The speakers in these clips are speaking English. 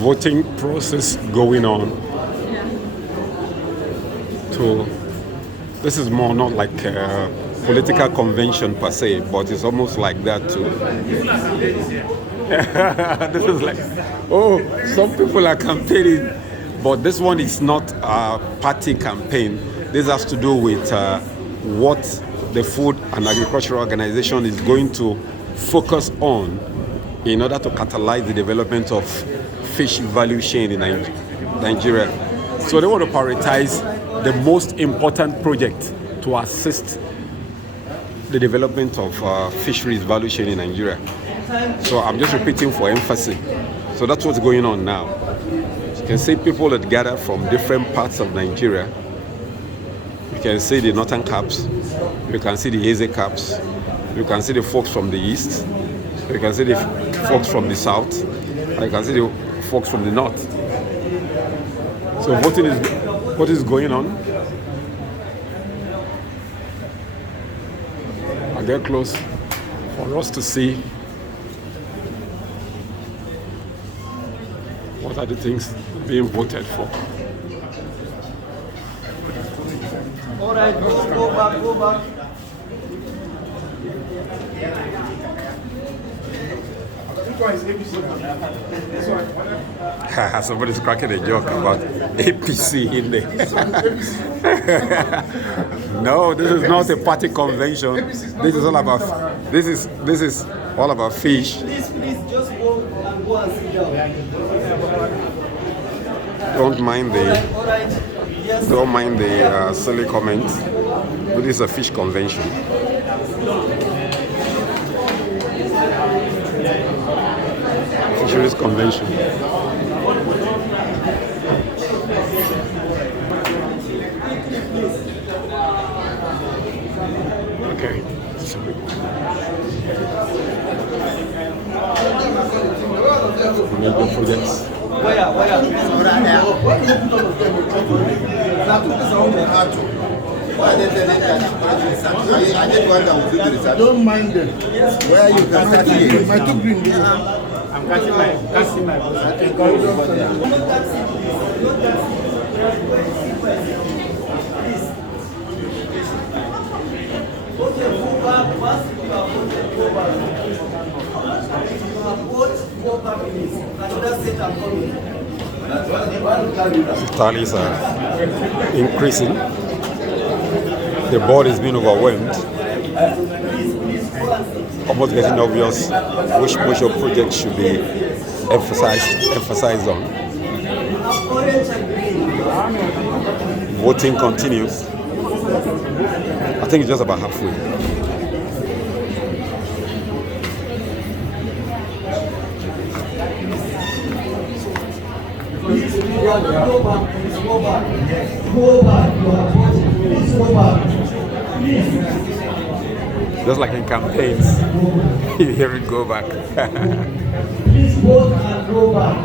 Voting process going on. This is more not like a political convention per se, but it's almost like that too. This is like, oh, some people are campaigning, but this one is not a party campaign. This has to do with what the Food and Agricultural Organization is going to focus on in order to catalyze the development of fish value chain in Nigeria. So they want to prioritize the most important project to assist the development of fisheries value chain in Nigeria. So I'm just repeating for emphasis. So that's what's going on now. You can see people that gather from different parts of Nigeria. You can see the northern caps. You can see the Eze caps. You can see the folks from the east. You can see the folks from the south. And you can see the folks from the north. So voting is what is going on. I get close for us to see what are the things being voted for. All right, go back. Somebody's cracking a joke about APC in there. No, this is not a party convention. This is all about this is all about fish. Please, just go and sit down. Don't mind the silly comments. But this is a fish convention. Fisheries convention. Okay. Major projects. Where? Don't mind them. Where you can start here. My two green. I'm catching my bus. I can go over there. Tallies are increasing. The board is being overwhelmed. Almost getting obvious which major project should be emphasized on. Voting continues. I think it's just about halfway. Just like in campaigns, you hear it go back. Please vote and go back.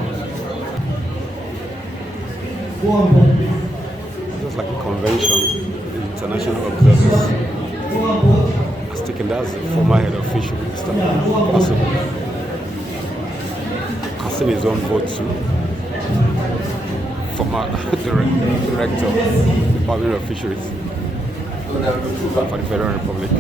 Go on, please. Just like a convention, the international observers has taken that as the former head of fisheries, Mr. Possible. Casting his own vote too. Former director of the Department of Fisheries for the Federal Republic.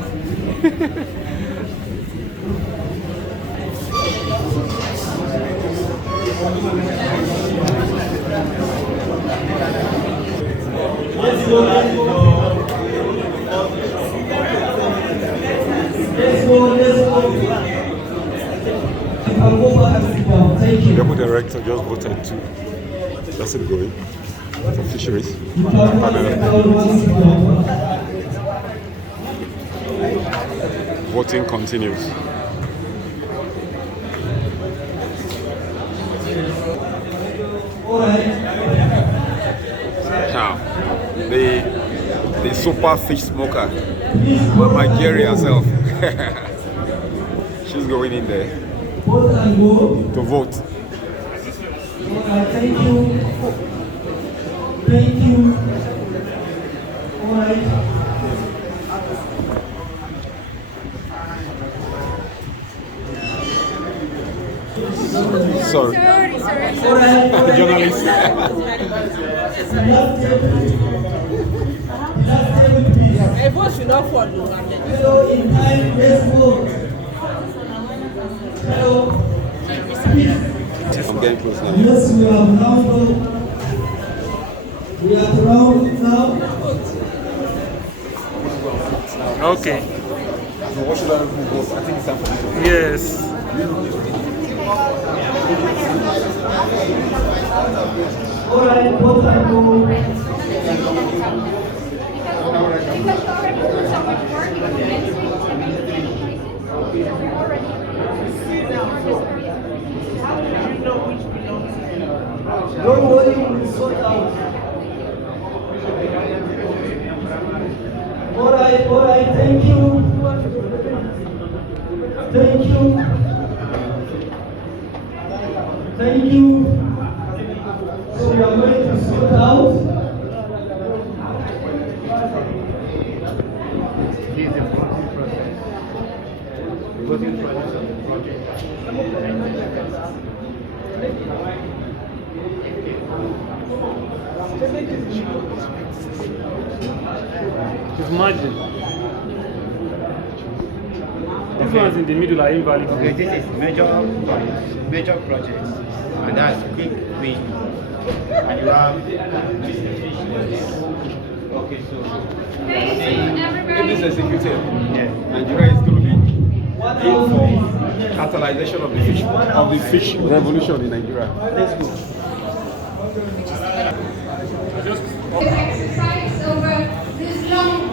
The Deputy Director just voted too. That's it going for fisheries. Voting continues. Now, the super fish smoker, Nigeria herself, she's going in there to vote. Thank you. All right. Sorry. Journalist. Everyone should not follow. Hello, in time, let's vote. Hello. I'm getting close now. Yes, we have rounded. We have rounded now. Okay. So what should I do? I think it's time for this. Yes. All right, vote and go. Don't worry, we'll sort out. All right, thank you. Thank you. Thank you. So we are going to sort out. Here's the voting process. The voting process of the project. It's margin. These ones in the middle are invalid. Okay, this is major projects, and that's quick win. And you have okay, so If this is executed, yes. Nigeria is going to be in for catalyzation of the fish revolution in Nigeria. Let's go. Exercise over this long